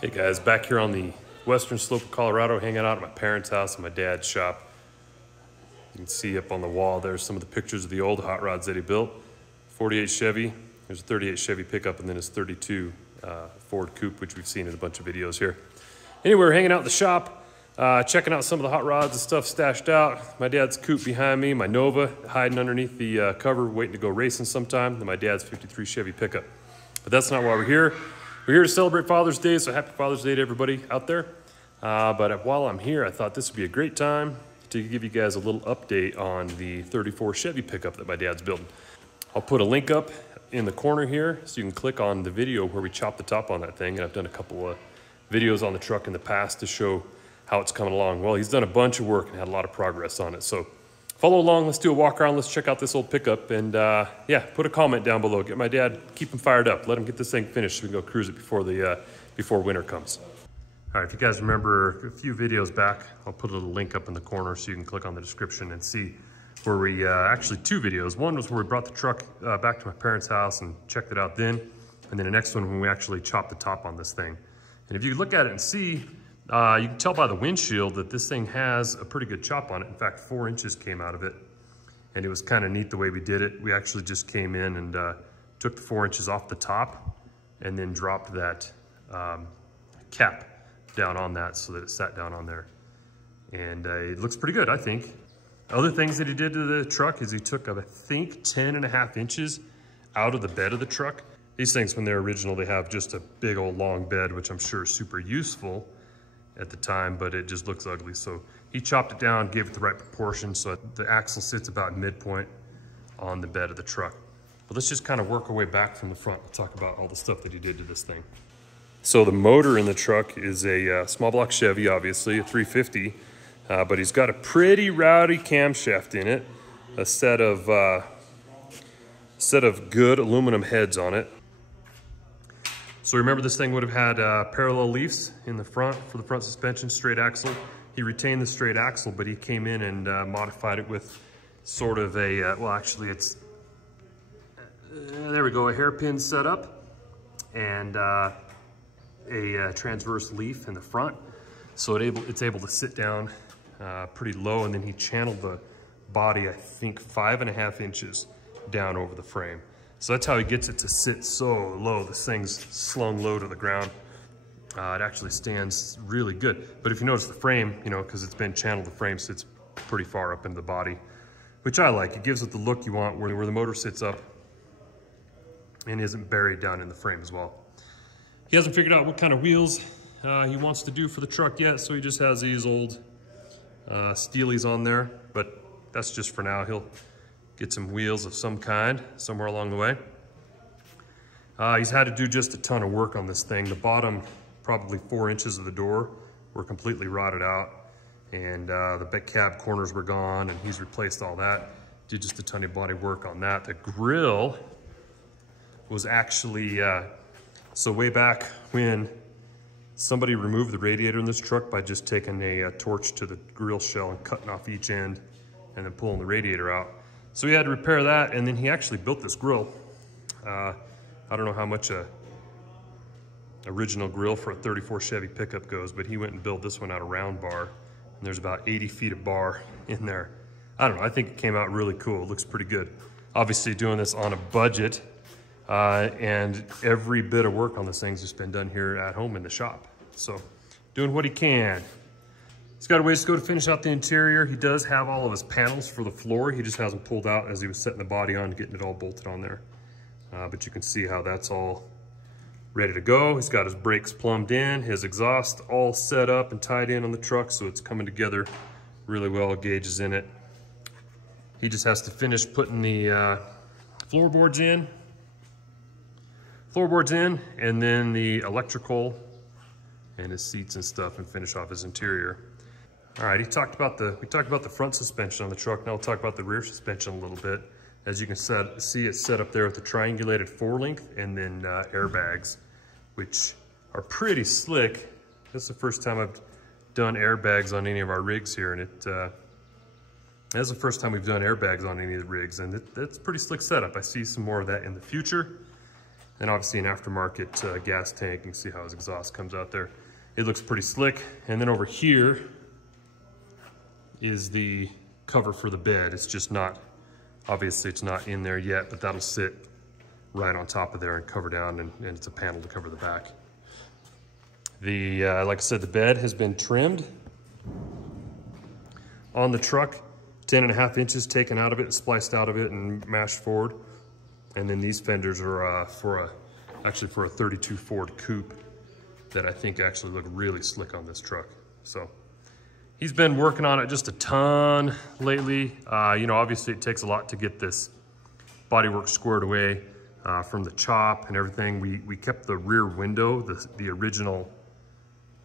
Hey guys, back here on the western slope of Colorado, hanging out at my parents' house and my dad's shop. You can see up on the wall there's some of the pictures of the old hot rods that he built. 48 Chevy, there's a 38 Chevy pickup, and then his 32 Ford Coupe, which we've seen in a bunch of videos here. Anyway, we're hanging out in the shop, checking out some of the hot rods and stuff stashed out. My dad's Coupe behind me, my Nova hiding underneath the cover, waiting to go racing sometime, and my dad's 53 Chevy pickup. But that's not why we're here. We're here to celebrate Father's Day, so happy Father's Day to everybody out there. But while I'm here, I thought this would be a great time to give you guys a little update on the 34 Chevy pickup that my dad's building. I'll put a link up in the corner here so you can click on the video where we chop the top on that thing. And I've done a couple of videos on the truck in the past to show how it's coming along. Well, he's done a bunch of work and had a lot of progress on it. So follow along, let's do a walk around, let's check out this old pickup, and yeah, put a comment down below. Get my dad, keep him fired up. Let him get this thing finished so we can go cruise it before winter comes. All right, if you guys remember a few videos back, I'll put a little link up in the corner so you can click on the description and see where we, actually two videos. One was where we brought the truck back to my parents' house and checked it out then. And then the next one when we actually chopped the top on this thing. And if you look at it and see, you can tell by the windshield that this thing has a pretty good chop on it. In fact, 4 inches came out of it. And it was kind of neat the way we did it. We actually just came in and took the 4 inches off the top and then dropped that cap down on that so that it sat down on there. And it looks pretty good, I think. Other things that he did to the truck is he took, I think, 10.5 inches out of the bed of the truck. These things, when they're original, they have just a big old long bed, which I'm sure is super useful at the time, but it just looks ugly. So he chopped it down, gave it the right proportion so the axle sits about midpoint on the bed of the truck. But let's just kind of work our way back from the front and talk about all the stuff that he did to this thing. So the motor in the truck is a small block Chevy, obviously, a 350, but he's got a pretty rowdy camshaft in it, a set of good aluminum heads on it. So remember, this thing would have had parallel leafs in the front for the front suspension, straight axle. He retained the straight axle, but he came in and modified it with sort of a, well, actually it's, there we go, a hairpin setup and a transverse leaf in the front. So it's able to sit down pretty low, and then he channeled the body, I think, 5.5 inches down over the frame. So that's how he gets it to sit so low. This thing's slung low to the ground. It actually stands really good. But if you notice the frame, you know, because it's been channeled, the frame sits pretty far up into the body, which I like. It gives it the look you want where the motor sits up and isn't buried down in the frame as well. He hasn't figured out what kind of wheels he wants to do for the truck yet, so he just has these old Steelies on there, but that's just for now. He'll get some wheels of some kind somewhere along the way. He's had to do just a ton of work on this thing. The bottom, probably 4 inches of the door were completely rotted out, and the cab corners were gone, and he's replaced all that. Did just a ton of body work on that. The grill was actually, so way back when somebody removed the radiator in this truck by just taking a torch to the grill shell and cutting off each end and then pulling the radiator out. So he had to repair that, and then he actually built this grill. I don't know how much a original grill for a 34 Chevy pickup goes, but he went and built this one out of round bar, and there's about 80 feet of bar in there. I don't know, I think it came out really cool. It looks pretty good. Obviously doing this on a budget, and every bit of work on this thing's just been done here at home in the shop. So doing what he can. He's got a ways to go to finish out the interior. He does have all of his panels for the floor. He just hasn't pulled out as he was setting the body on, getting it all bolted on there. But you can see how that's all ready to go. He's got his brakes plumbed in, his exhaust all set up and tied in on the truck, so it's coming together really well, gauges in it. He just has to finish putting the floorboards in, and then the electrical and his seats and stuff, and finish off his interior. All right, we talked about the front suspension on the truck. Now we'll talk about the rear suspension a little bit. As you can see, it's set up there with the triangulated 4-link and then airbags, which are pretty slick. This is the first time I've done airbags on any of our rigs here, and that's the first time we've done airbags on any of the rigs, and that's a pretty slick setup. I see some more of that in the future. And obviously an aftermarket gas tank. You can see how his exhaust comes out there. It looks pretty slick. And then over here is the cover for the bed. It's just not, obviously it's not in there yet, but that'll sit right on top of there and cover down, and it's a panel to cover the back. The, like I said, the bed has been trimmed on the truck, 10.5 inches taken out of it, spliced out of it and mashed forward. And then these fenders are actually for a 32 Ford Coupe that I think actually look really slick on this truck. So he's been working on it just a ton lately. You know, obviously it takes a lot to get this bodywork squared away from the chop and everything. We kept the rear window, the original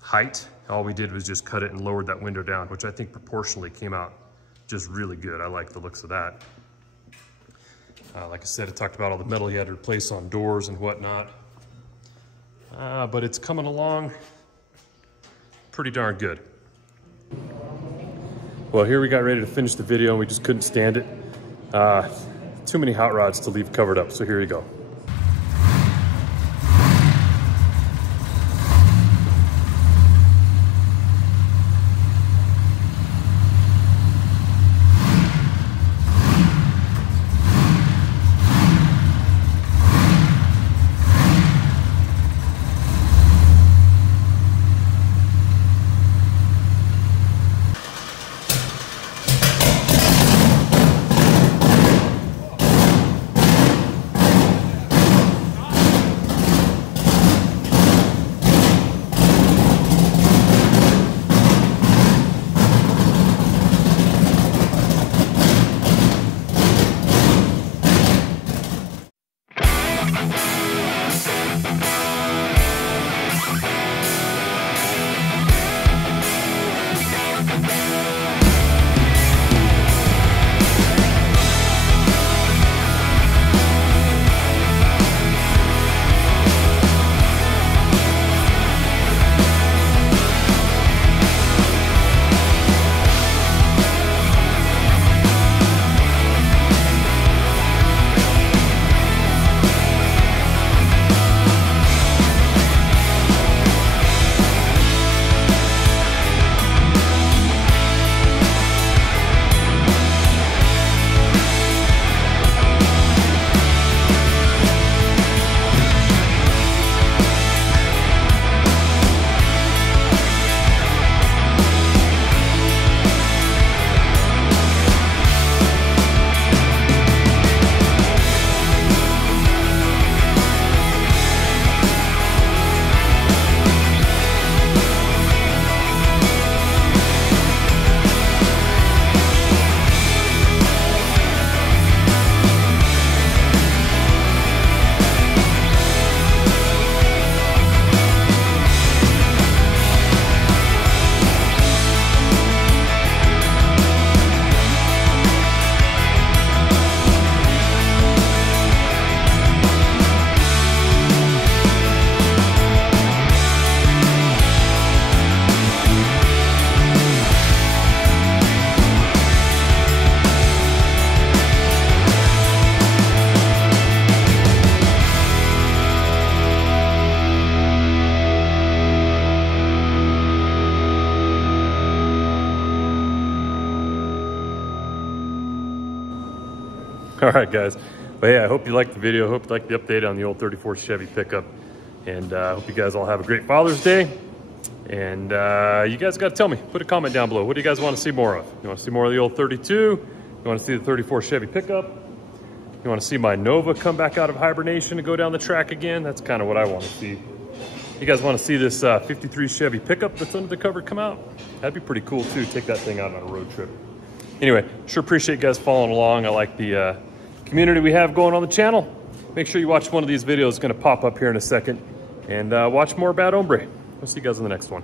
height. All we did was just cut it and lowered that window down, which I think proportionally came out just really good. I like the looks of that. Like I said, I talked about all the metal he had to replace on doors and whatnot. But it's coming along pretty darn good. Well, here we got ready to finish the video and we just couldn't stand it. Too many hot rods to leave covered up, so here you go. All right, guys. But yeah, I hope you liked the video. I hope you liked the update on the old 34 Chevy pickup. And I hope you guys all have a great Father's Day. And you guys got to tell me, put a comment down below. What do you guys want to see more of? You want to see more of the old 32? You want to see the 34 Chevy pickup? You want to see my Nova come back out of hibernation and go down the track again? That's kind of what I want to see. You guys want to see this 53 Chevy pickup that's under the cover come out? That'd be pretty cool too. Take that thing out on a road trip. Anyway, sure appreciate you guys following along. I like the community we have going on the channel. Make sure you watch one of these videos. It's going to pop up here in a second. And watch more Bad Hombre. We'll see you guys in the next one.